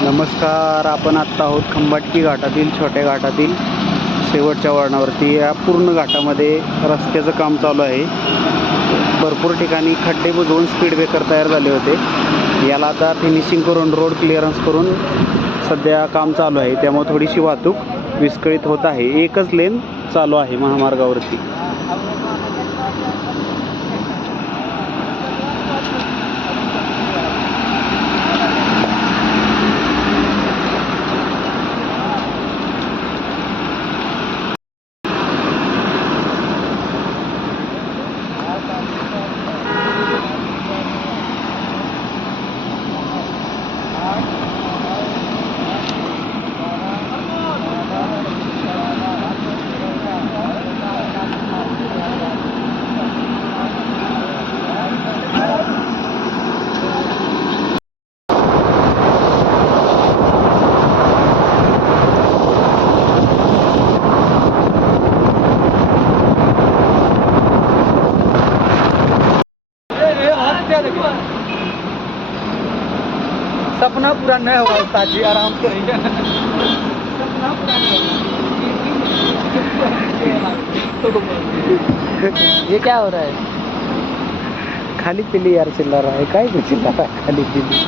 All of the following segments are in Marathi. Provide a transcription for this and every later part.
नमस्कार, आपण आत्ता आहोत खंबाटकी घाटातील छोट्या घाटातील शेवटच्या वळणावरती. या पूर्ण घाटामध्ये रस्त्याचं काम चालू आहे. भरपूर ठिकाणी खड्डे बुजवून स्पीड ब्रेकर तयार झाले होते. याला आता फिनिशिंग करून रोड क्लिअरन्स करून सध्या काम चालू आहे. त्यामुळे थोडीशी वाहतूक विस्कळीत होत आहे. एकच लेन चालू आहे महामार्गावरती. सपना पूरा नहीं होगा उस्ताद जी, आराम से रहिए। ये क्या हो रहा है? खाली पिली यार, चिल्ला रहा है काय चिल्ला रहा है खाली पिली.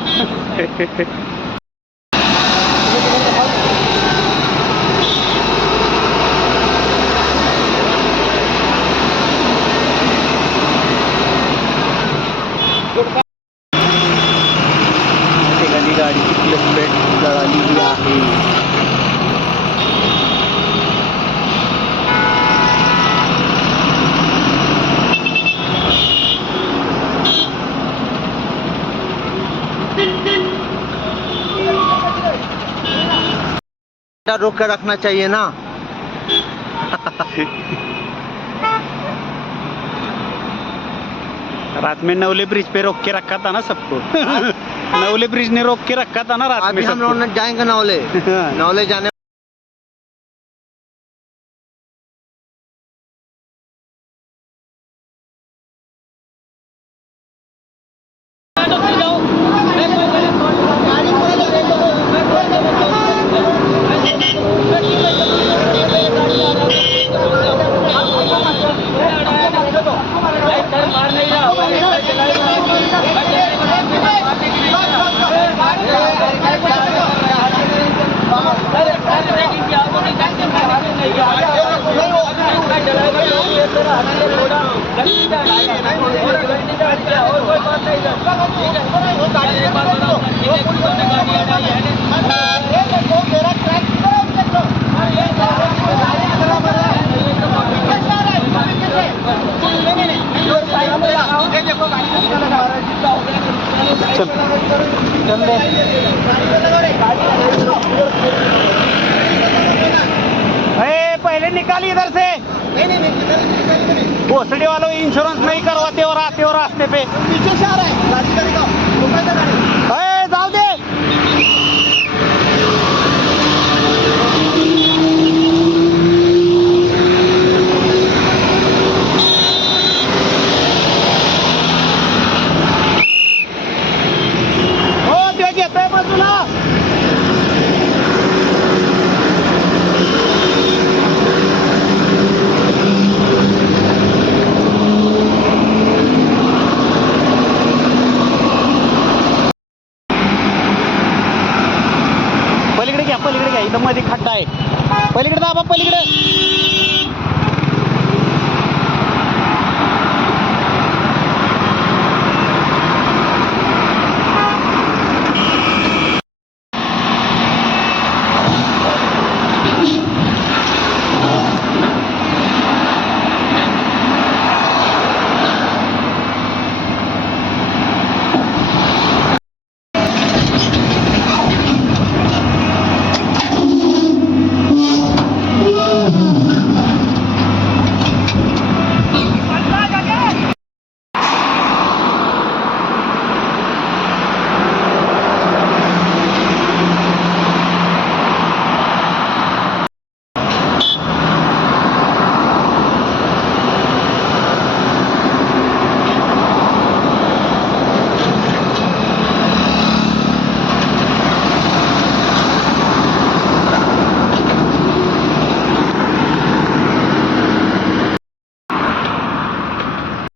गाडीची क्लच प्लेट जळालेली आहे. रोक कर रखना चाहिए ना. रात में नवले ब्रिज पे रोक के रखा था ना सबको. नवले ब्रिज ने रोक के रखा था ना रात में. अभी हम लोग जाएंगे नवले. नवले जाने पहले निकाल इधर से. भोसड़ी वालों इंश्योरेंस नहीं करवाते और आते और रास्ते पे पीछे से आ रहा है गाड़ी करेगा. जाऊ दे. हो ते घेतोय बाजूला. पलीकडे घ्या, इथं मध्ये खड्डा आहे. पलीकडे दाबा, पलीकडे.